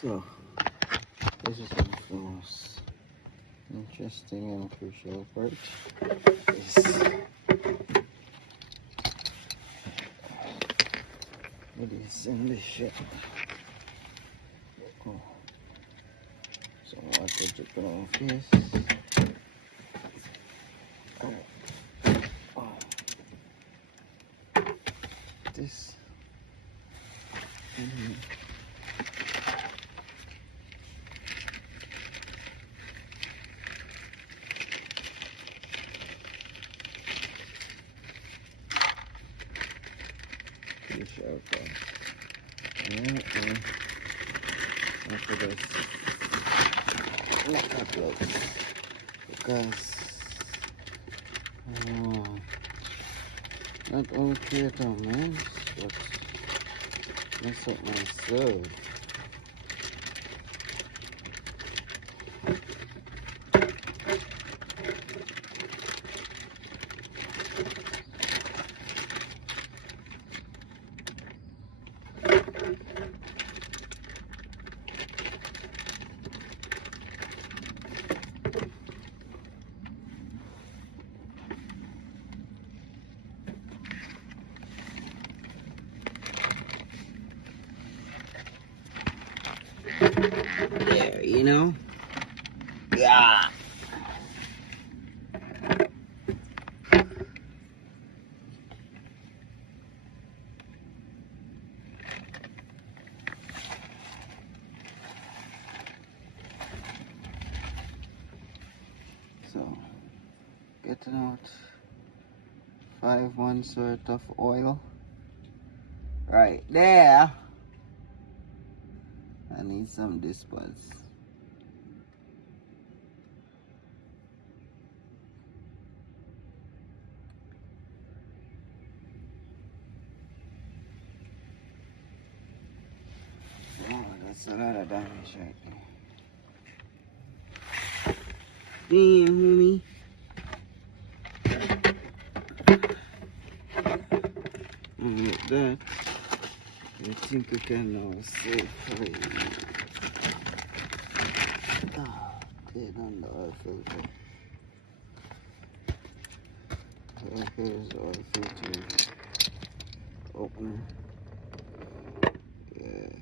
So, this is one of the most interesting and crucial part. It is in the ship. Oh. So, water dripping off this. Oh. This. Fish out there. After this, neck uploads because not only Toyota man, but mess up myself. There, you know? Yeah. So, getting out 5 months worth of oil right there. I need some dispels. Oh, that's a lot of damage right there. Damn, homie. Like that. I think we can now safely turn on the oil filter. So here's the oil filter opener. Yeah.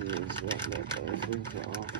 Here's what that oil filter off.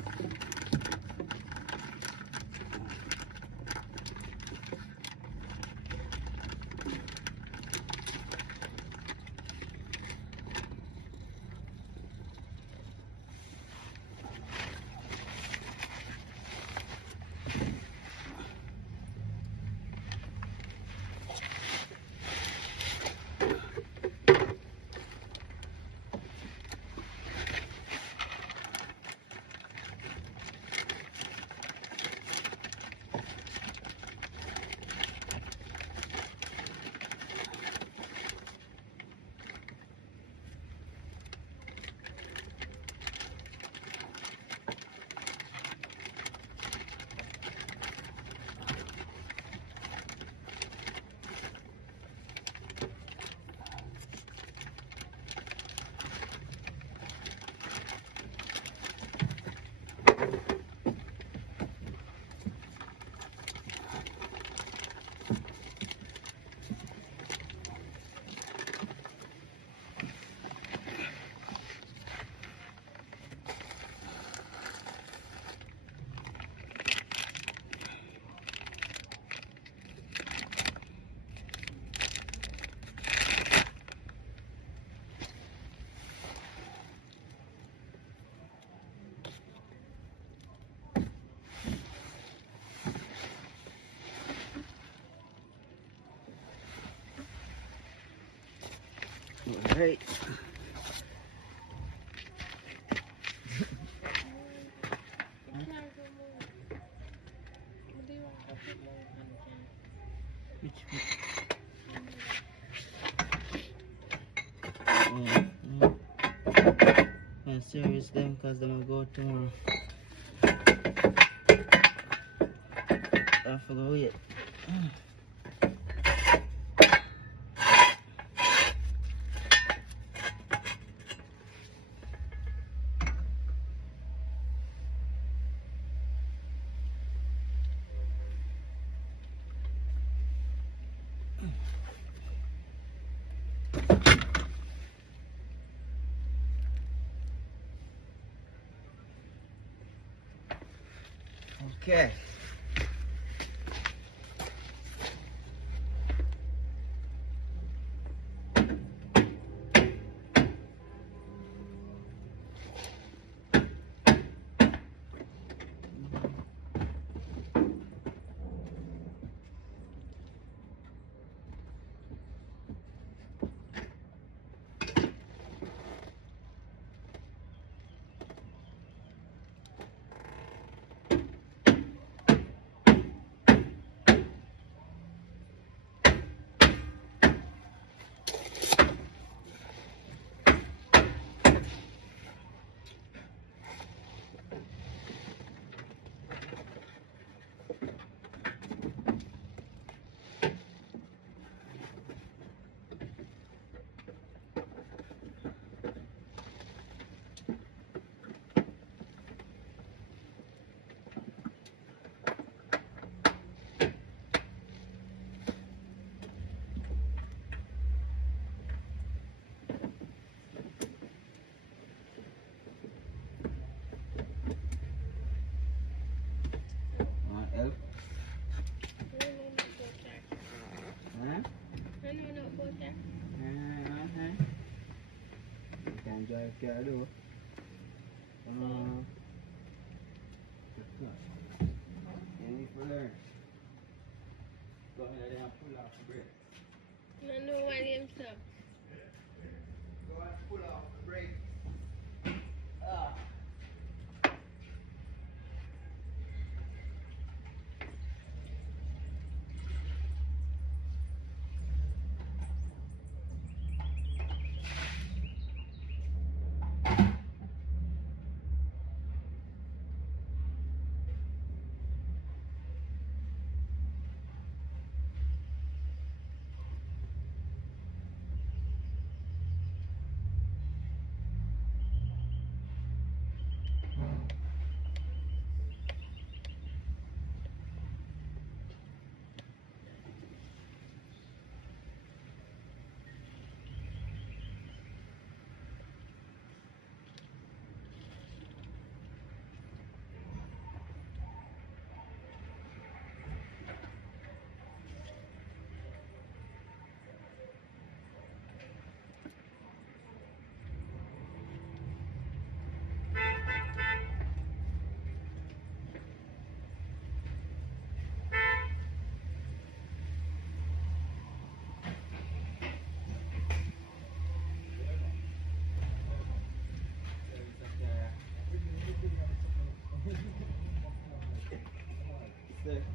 service them because they're gonna go tomorrow. I forgot wait. Okay. Help? You can drive car though. You need to learn. Go ahead and pull off the brake. I know what him say. Go and pull off the brake.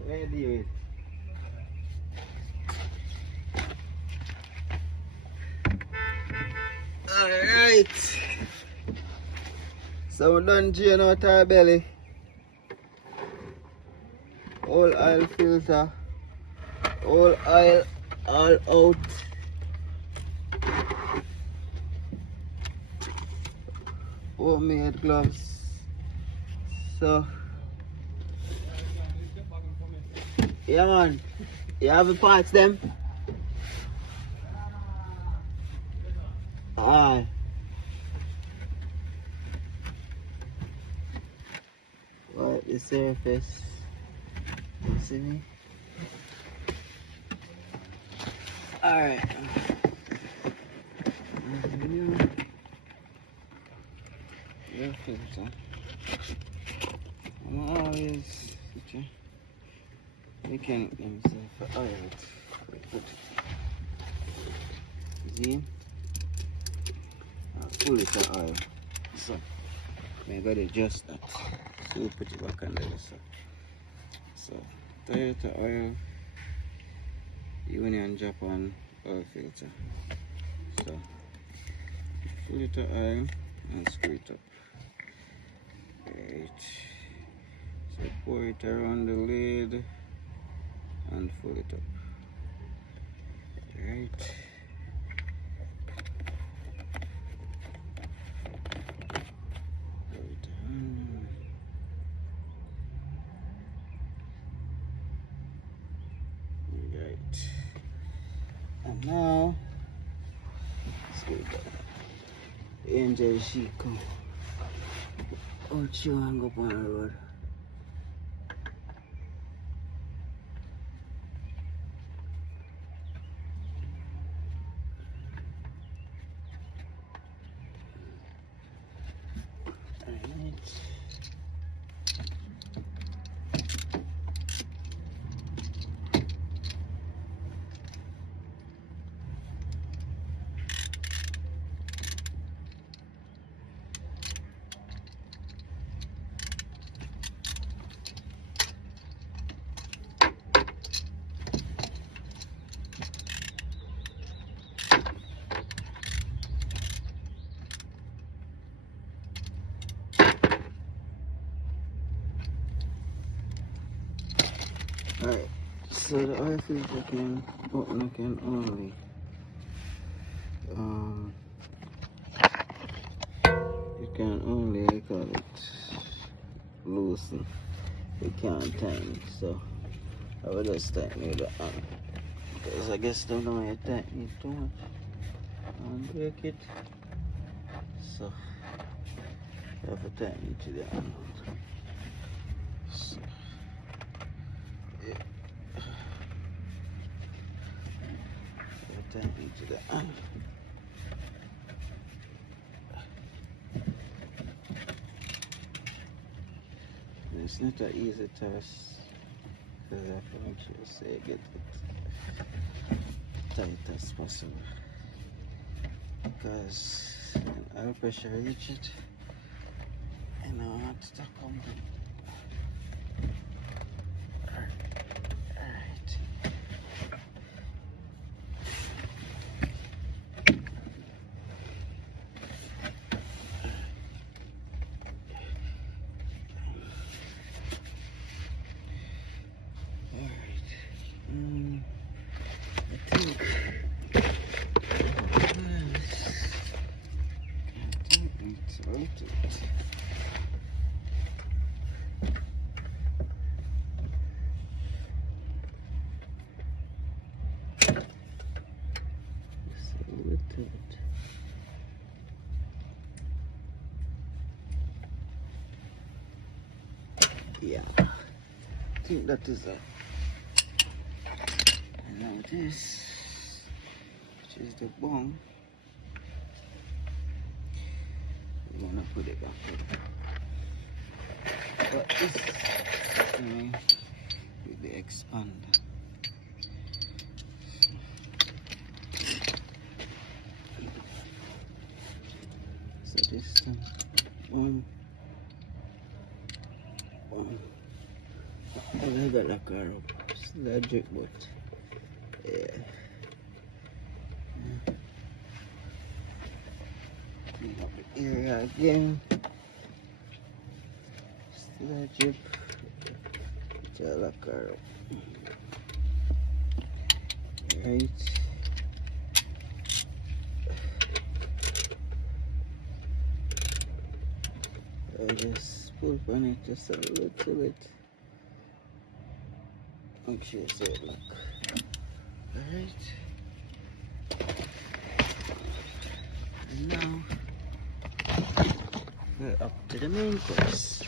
Ready with. Alright. So we done drain out our belly. All oil filter. All oil all out. Homemade gloves. So yeah man, you have the parts them? Aye. Wipe the surface. You see me? Alright. Your filter. I'm always feature. You can let me say for oil. See? Full it of oil. So I gotta adjust that. So we'll put it back under this. So Toyota oil, Union Japan oil filter. So full it of oil and screw it up. pour it around the lid and fill it up. Right. Right. And now let's go back. Angel she come. Oh, she want to go on the road. Alright, so the oil filter can open can only you can only, I call it, loosen. You can't tighten it, so I will just tighten it on, because I guess don't know you tighten it too much and break it, so I have to tighten it to the end. So, yeah. Tighten to the end. It's not an easy task because I have to make sure say get it tight as possible, because when oil pressure reach it, and I want it to come down. Yeah, I think that is it. And now this, which is the bone, we're gonna put it back in. But this with the expander. So this thing, boom. I got like a legit, but yeah. Clean up the area again. Still a drip. Jalakaro. Right. I just pull on it just a little bit. Make sure you see it look. Alright. And now we're up to the main course,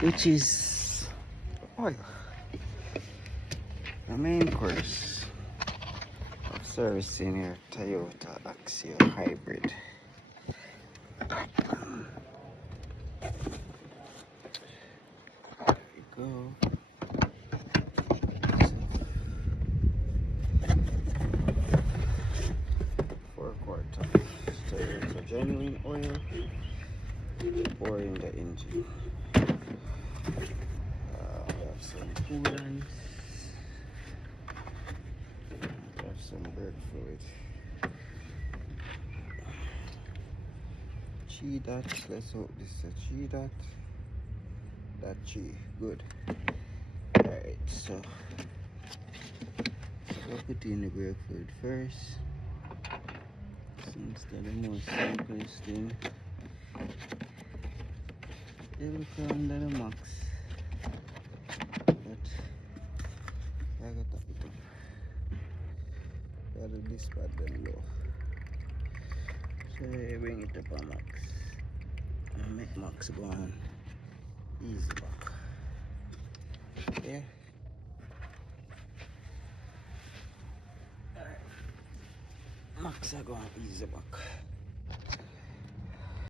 which is oil. The main course of servicing your Toyota Axio Hybrid. Go. 4/4 Toyota genuine oil. Pour in the engine. We have some coolant. We have some brake fluid. 3 dots. Let's hope this is a 3 dot. That 3. Good. Alright, so we'll put in the brake fluid first. Since that's the most simplest thing. It will come under the max. But I got to put up. Gotta dispatch them low. So you bring it up on max. And make max go on easy back. Yeah. Alright. Max are going easy back.